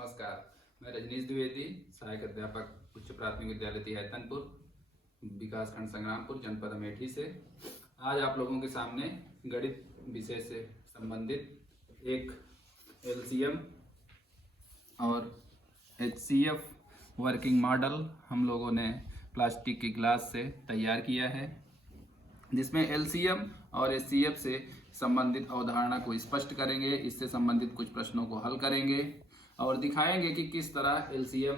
नमस्कार, मैं रजनीश द्विवेदी, सहायक अध्यापक उच्च प्राथमिक विद्यालय तिहैतनपुर, विकासखंड संग्रामपुर, जनपद अमेठी से आज आप लोगों के सामने गणित विषय से संबंधित एक एलसीएम और एचसीएफ वर्किंग मॉडल हम लोगों ने प्लास्टिक की ग्लास से तैयार किया है, जिसमें एलसीएम और एचसीएफ से संबंधित अवधारणा को स्पष्ट करेंगे। इससे संबंधित कुछ प्रश्नों को हल करेंगे और दिखाएंगे कि किस तरह एलसीएम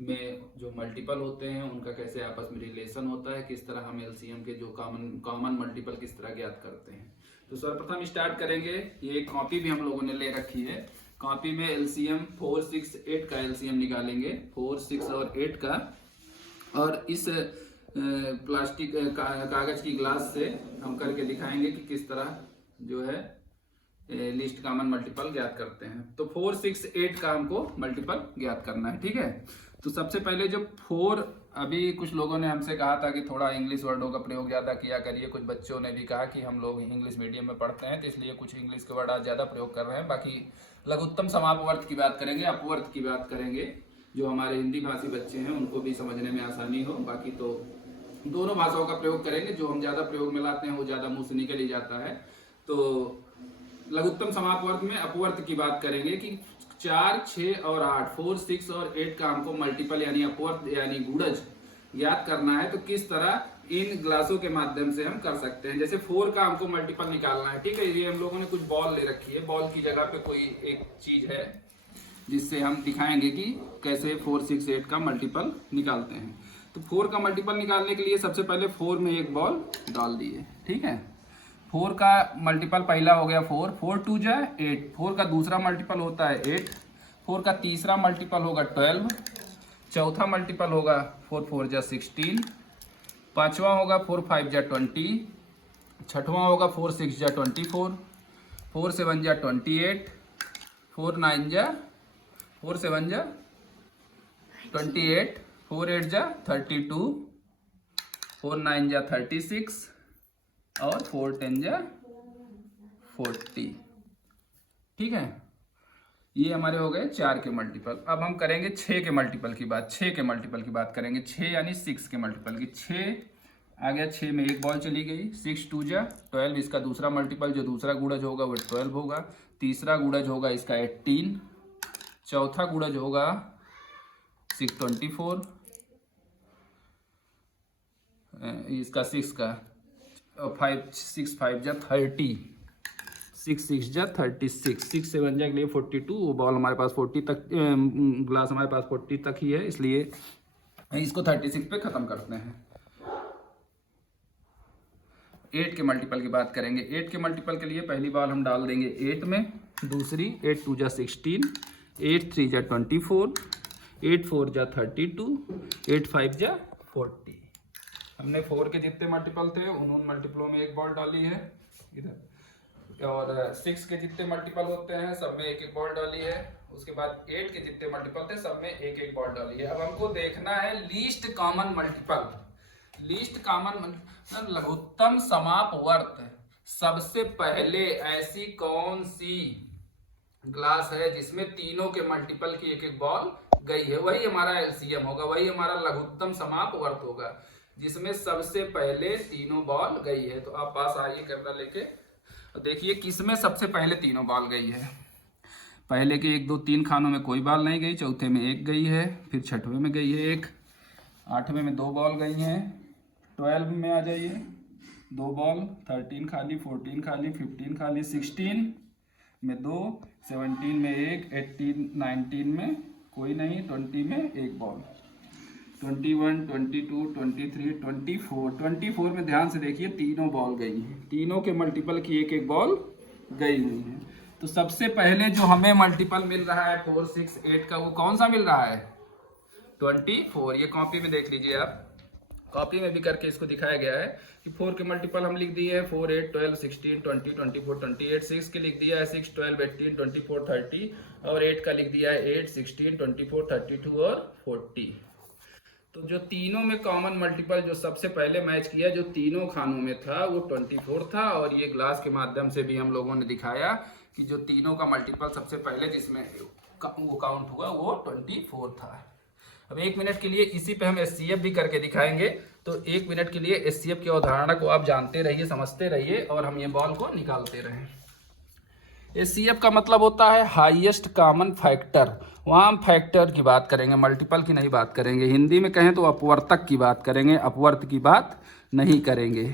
में जो मल्टीपल होते हैं उनका कैसे आपस में रिलेशन होता है, किस तरह हम एलसीएम के जो कॉमन मल्टीपल किस तरह ज्ञात करते हैं। तो सर्वप्रथम स्टार्ट करेंगे। ये एक कॉपी भी हम लोगों ने ले रखी है। कॉपी में एलसीएम 4, 6, 8 का एलसीएम निकालेंगे, 4, 6 और 8 का, और इस प्लास्टिक कागज की ग्लास से हम करके दिखाएंगे कि किस तरह जो है लिस्ट कॉमन मल्टीपल ज्ञात करते हैं। तो 4, 6, 8 का हमको मल्टीपल ज्ञात करना है, ठीक है। तो सबसे पहले जो 4, अभी कुछ लोगों ने हमसे कहा था कि थोड़ा इंग्लिश वर्डों का प्रयोग ज़्यादा किया करिए। कुछ बच्चों ने भी कहा कि हम लोग इंग्लिश मीडियम में पढ़ते हैं तो इसलिए कुछ इंग्लिश के वर्ड आज ज़्यादा प्रयोग कर रहे हैं। बाकी लघुत्तम समापवर्त की बात करेंगे, अपवर्त की बात करेंगे, जो हमारे हिंदी भाषी बच्चे हैं उनको भी समझने में आसानी हो। बाकी तो दोनों भाषाओं का प्रयोग करेंगे, जो हम ज़्यादा प्रयोग में लाते हैं वो ज़्यादा मुँह से निकल ही जाता है। तो लघुत्तम समापवर्त में अपवर्त की बात करेंगे कि 4, 6 और 8, 4, 6 और 8 का हमको मल्टीपल यानी अपवर्त यानी गुणज याद करना है। तो किस तरह इन ग्लासों के माध्यम से हम कर सकते हैं। जैसे 4 का हमको मल्टीपल निकालना है, ठीक है। ये हम लोगों ने कुछ बॉल ले रखी है, बॉल की जगह पे कोई एक चीज है जिससे हम दिखाएंगे कि कैसे 4, 6, 8 का मल्टीपल निकालते हैं। तो 4 का मल्टीपल निकालने के लिए सबसे पहले 4 में एक बॉल डाल दिए, ठीक है। 4 का मल्टीपल पहला हो गया 4, 4 2 जा 8, 4 का दूसरा मल्टीपल होता है 8, 4 का तीसरा मल्टीपल होगा 12, चौथा मल्टीपल होगा 4 4 जा 16, पांचवा होगा 4 5 जा 20, छठवां होगा 4 6 जा 24, 4 7 जा 28, 4 9 जा 4 7 जा 28, 4 8 जा 32, 4 9 जा 36 और 4 10 जा 40, ठीक है। ये हमारे हो गए 4 के मल्टीपल। अब हम करेंगे 6 के मल्टीपल की बात। 6 के मल्टीपल की बात करेंगे, 6 यानी 6 के मल्टीपल की। 6 आ गया, 6 में एक बॉल चली गई, 6 2 जा 12, इसका दूसरा मल्टीपल जो दूसरा गुणज होगा वो 12 होगा, तीसरा गुणज होगा इसका 18, चौथा गुणज होगा 6 24, इसका 6 का 5 6 5 जा 30, 6 6 जा 36, 6 7 जा के लिए 42। वो बॉल हमारे पास 40 तक, ग्लास हमारे पास 40 तक ही है, इसलिए इसको 36 पे ख़त्म करते हैं। 8 के मल्टीपल की बात करेंगे। 8 के मल्टीपल के लिए पहली बॉल हम डाल देंगे 8 में, दूसरी 8 2 जा 16, 8 3 जा 24, 8 4 जा 32, 8 5 जा 40। हमने 4 के जितने मल्टीपल थे उन मल्टीपलों में एक बॉल डाली है इधर, और 6 के जितने मल्टीपल होते हैं सब में एक एक बॉल डाली है। उसके बाद 8 के जितने मल्टीपल थे सब में एक एक बॉल डाली है। अब हमको देखना है least common multiple. Least common लघुत्तम समापवर्त। सबसे पहले ऐसी कौन सी ग्लास है जिसमें तीनों के मल्टीपल की एक एक बॉल गई है, वही हमारा एलसीएम होगा, वही हमारा लघुत्तम समापवर्त होगा, जिसमें सबसे पहले तीनों बॉल गई है। तो आप पास आइए कैमरा लेके, देखिए किसमें सबसे पहले तीनों बॉल गई है। पहले के 1 2 3 खानों में कोई बॉल नहीं गई, चौथे में एक गई है, फिर छठवें में गई है एक, 8वें में 2 बॉल गई हैं, 12 में आ जाइए 2 बॉल, 13 खाली, 14 खाली, 15 खाली, 16 में 2, 17 में 1, 18 19 में कोई नहीं, 20 में एक बॉल, 21 22 23 24 में ध्यान से देखिए तीनों बॉल गई हैं। तीनों के मल्टीपल की एक एक बॉल गई हुई है। तो सबसे पहले जो हमें मल्टीपल मिल रहा है 4 6 8 का, वो कौन सा मिल रहा है? 24। ये कॉपी में देख लीजिए आप, कॉपी में भी करके इसको दिखाया गया है कि 4 के मल्टीपल हम लिख दिए हैं 4 8 12 16 20 24 28, 6 के लिख दिया है 6 12 18 24 30, और 8 का लिख दिया है 8 16 24 32 और 40। तो जो तीनों में कॉमन मल्टीपल जो सबसे पहले मैच किया, जो तीनों खानों में था, वो 24 था। और ये ग्लास के माध्यम से भी हम लोगों ने दिखाया कि जो तीनों का मल्टीपल सबसे पहले जिसमें वो काउंट हुआ वो 24 था। अब 1 मिनट के लिए इसी पे हम एचसीएफ भी करके दिखाएंगे। तो 1 मिनट के लिए एचसीएफ की अवधारणा को आप जानते रहिए, समझते रहिए और हम ये बॉल को निकालते रहें। एचसीएफ का मतलब होता है हाईएस्ट कॉमन फैक्टर। वहाँ हम फैक्टर की बात करेंगे, मल्टीपल की नहीं बात करेंगे। हिंदी में कहें तो अपवर्तक की बात करेंगे, अपवर्त की बात नहीं करेंगे।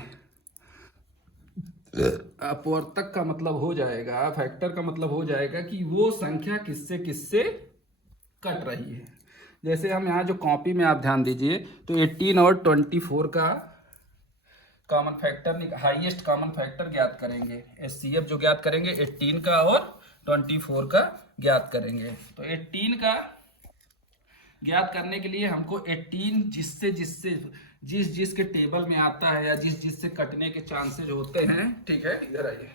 अपवर्तक का मतलब हो जाएगा, फैक्टर का मतलब हो जाएगा कि वो संख्या किससे किससे कट रही है। जैसे हम यहाँ जो कॉपी में आप ध्यान दीजिए तो 18 और 24 का common factor, highest common factor ज्ञात करेंगे। एचसीएफ जो ज्ञात करेंगे 18 का और 24 का ज्ञात करेंगे। तो 18 का ज्ञात करने के लिए हमको 18 जिस के टेबल में आता है या जिससे कटने के चांसेज होते हैं, ठीक है, इधर आइए।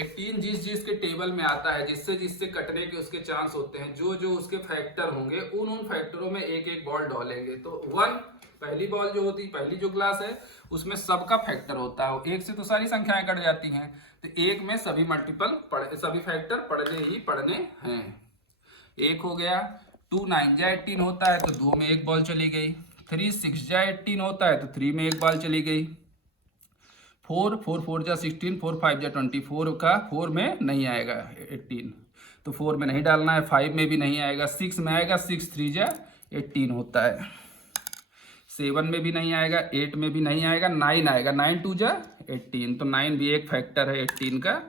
18 जिस के टेबल में आता है, जिससे कटने के उसके चांस होते हैं, जो उसके फैक्टर होंगे उन फैक्टरों में एक एक बॉल डालेंगे। तो 1 पहली बॉल जो होती है, पहली जो क्लास है उसमें सबका फैक्टर होता है। 1 से तो सारी संख्याएं कट जाती हैं, तो 1 में सभी सभी फैक्टर पढ़ने हैं। 1 हो गया, 2 9 जा 18 होता है तो 2 में एक बॉल चली गई। 3 6 जा 18 होता है तो 3 में एक बॉल चली गई। 4 4 जा 16, 4 5 जा 24 का 4 में नहीं आएगा 18, तो 4 में नहीं डालना है। 5 में भी नहीं आएगा, 6 में आएगा, 6 3 जा 18 होता है। 7 में भी नहीं आएगा, 8 में भी नहीं आएगा, 9 आएगा, 9 2 जा 18, तो 9 भी एक फैक्टर है 18 का।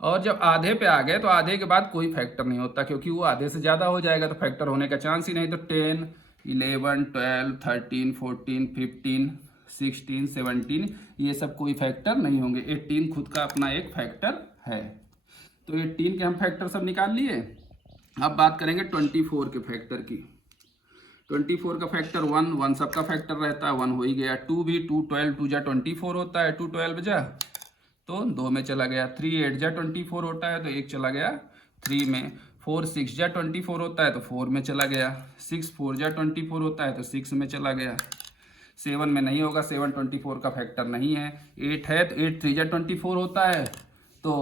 और जब आधे पे आ गए तो आधे के बाद कोई फैक्टर नहीं होता, क्योंकि वो आधे से ज़्यादा हो जाएगा तो फैक्टर होने का चांस ही नहीं। तो 10 11 12 13 14 15 16 17 ये सब कोई फैक्टर नहीं होंगे। 18 खुद का अपना एक फैक्टर है। तो 18 के हम फैक्टर सब निकाल लिए। अब बात करेंगे 24 के फैक्टर की। 24 का फैक्टर 1 सबका फैक्टर रहता है, 1 हो ही गया। 2 भी, 2 12 2 जा 24 होता है, 2 12 जा तो 2 में चला गया। 3 8 जा 24 होता है तो 1 चला गया 3 में। 4 6 जा 24 होता है तो 4 में चला गया। 6 4 जा 24 होता है तो 6 में चला गया। 7 में नहीं होगा, 7 24 का फैक्टर नहीं है। 8 है तो 8 3 जा 24 होता है तो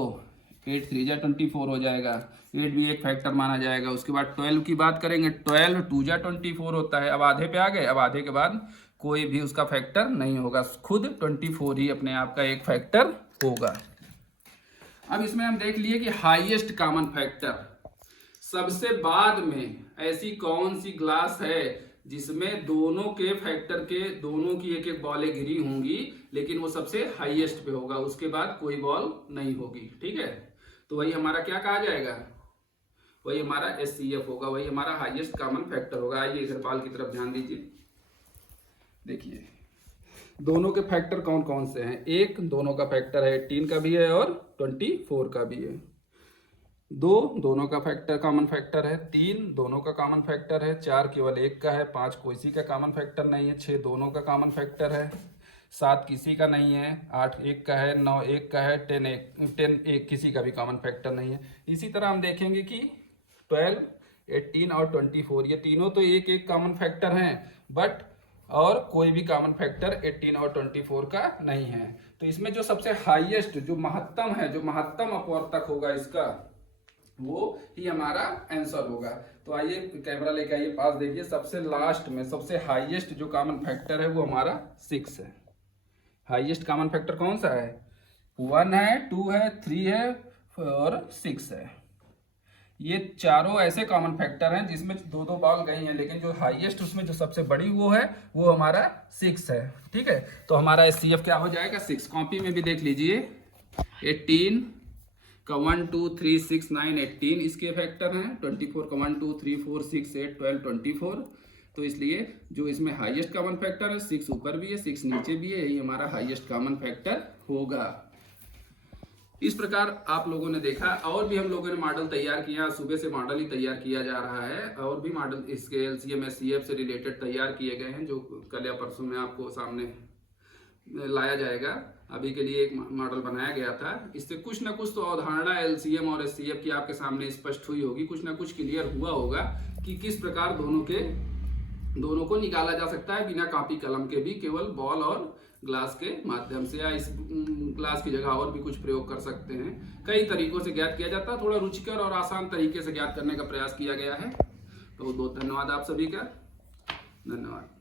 8 3 जा 24 हो जाएगा। 8 भी एक फैक्टर माना जाएगा। उसके बाद 12 की बात करेंगे, 12 2 जा 24 होता है। अब आधे पे आ गए, अब आधे के बाद कोई भी उसका फैक्टर नहीं होगा, खुद 24 ही अपने आप का एक फैक्टर होगा। अब इसमें हम देख लिए कि हाईएस्ट कॉमन फैक्टर, सबसे बाद में ऐसी कौन सी क्लास है जिसमें दोनों के फैक्टर के दोनों की एक एक बॉलें गिरी होंगी, लेकिन वो सबसे हाईएस्ट पे होगा, उसके बाद कोई बॉल नहीं होगी। ठीक है, तो वही हमारा क्या कहा जाएगा, वही हमारा एचसीएफ होगा, वही हमारा हाईएस्ट कॉमन फैक्टर होगा। आइए इधर बॉल की तरफ ध्यान दीजिए। देखिए दोनों के फैक्टर कौन कौन से हैं। एक दोनों का फैक्टर है 18 का भी है और 24 का भी है। 2 दोनों का फैक्टर कॉमन फैक्टर है। 3 दोनों का कॉमन फैक्टर है। 4 केवल एक का है। 5 किसी का कॉमन फैक्टर नहीं है। 6 दोनों का कॉमन फैक्टर है। 7 किसी का नहीं है। 8 एक का है। 9 एक का है। 10 एक किसी का भी कॉमन फैक्टर नहीं है। इसी तरह हम देखेंगे कि 12 18 और 24 ये तीनों तो एक एक कॉमन फैक्टर हैं, बट और कोई भी कॉमन फैक्टर 18 और 24 का नहीं है। तो इसमें जो सबसे हाईएस्ट जो महत्तम है, जो महत्तम अपवर्तक होगा इसका, वो ही हमारा आंसर होगा। तो आइए कैमरा लेके आइए पास, देखिए सबसे लास्ट में सबसे हाईएस्ट जो कॉमन फैक्टर है वो हमारा 6 है। हाईएस्ट कॉमन फैक्टर कौन सा है? 1 है, 2 है, 3 है और 6 है। ये चारों ऐसे कॉमन फैक्टर हैं जिसमें 2-2 बॉल गई हैं, लेकिन जो हाईएस्ट उसमें जो सबसे बड़ी वो है वो हमारा 6 है। ठीक है, तो हमारा एचसीएफ क्या हो जाएगा 6। कॉपी में भी देख लीजिए 18 का 1 2 3 6 9 18 इसके फैक्टर हैं। 24 का 1 2 3 4 6 8 12 24, तो इसलिए जो इसमें हाईएस्ट कॉमन फैक्टर है 6 ऊपर भी है 6 नीचे भी है, यही हमारा हाईएस्ट कॉमन फैक्टर होगा। इस प्रकार आप लोगों ने देखा, और भी हम लोगों ने मॉडल तैयार किया, सुबह से मॉडल ही तैयार किया जा रहा है, और भी मॉडल इसके एलसीएम एचसीएफ से रिलेटेड तैयार किए गए हैं, जो कल या परसों में आपको सामने लाया जाएगा। अभी के लिए एक मॉडल बनाया गया था, इससे कुछ ना कुछ तो अवधारणा एलसीएम और एचसीएफ की आपके सामने स्पष्ट हुई होगी, कुछ ना कुछ क्लियर हुआ होगा कि किस प्रकार दोनों को निकाला जा सकता है बिना कॉपी कलम के भी, केवल बॉल और ग्लास के माध्यम से, या इस ग्लास की जगह और भी कुछ प्रयोग कर सकते हैं। कई तरीकों से ज्ञात किया जाता है, थोड़ा रुचिकर और आसान तरीके से ज्ञात करने का प्रयास किया गया है। तो बहुत धन्यवाद आप सभी का, धन्यवाद।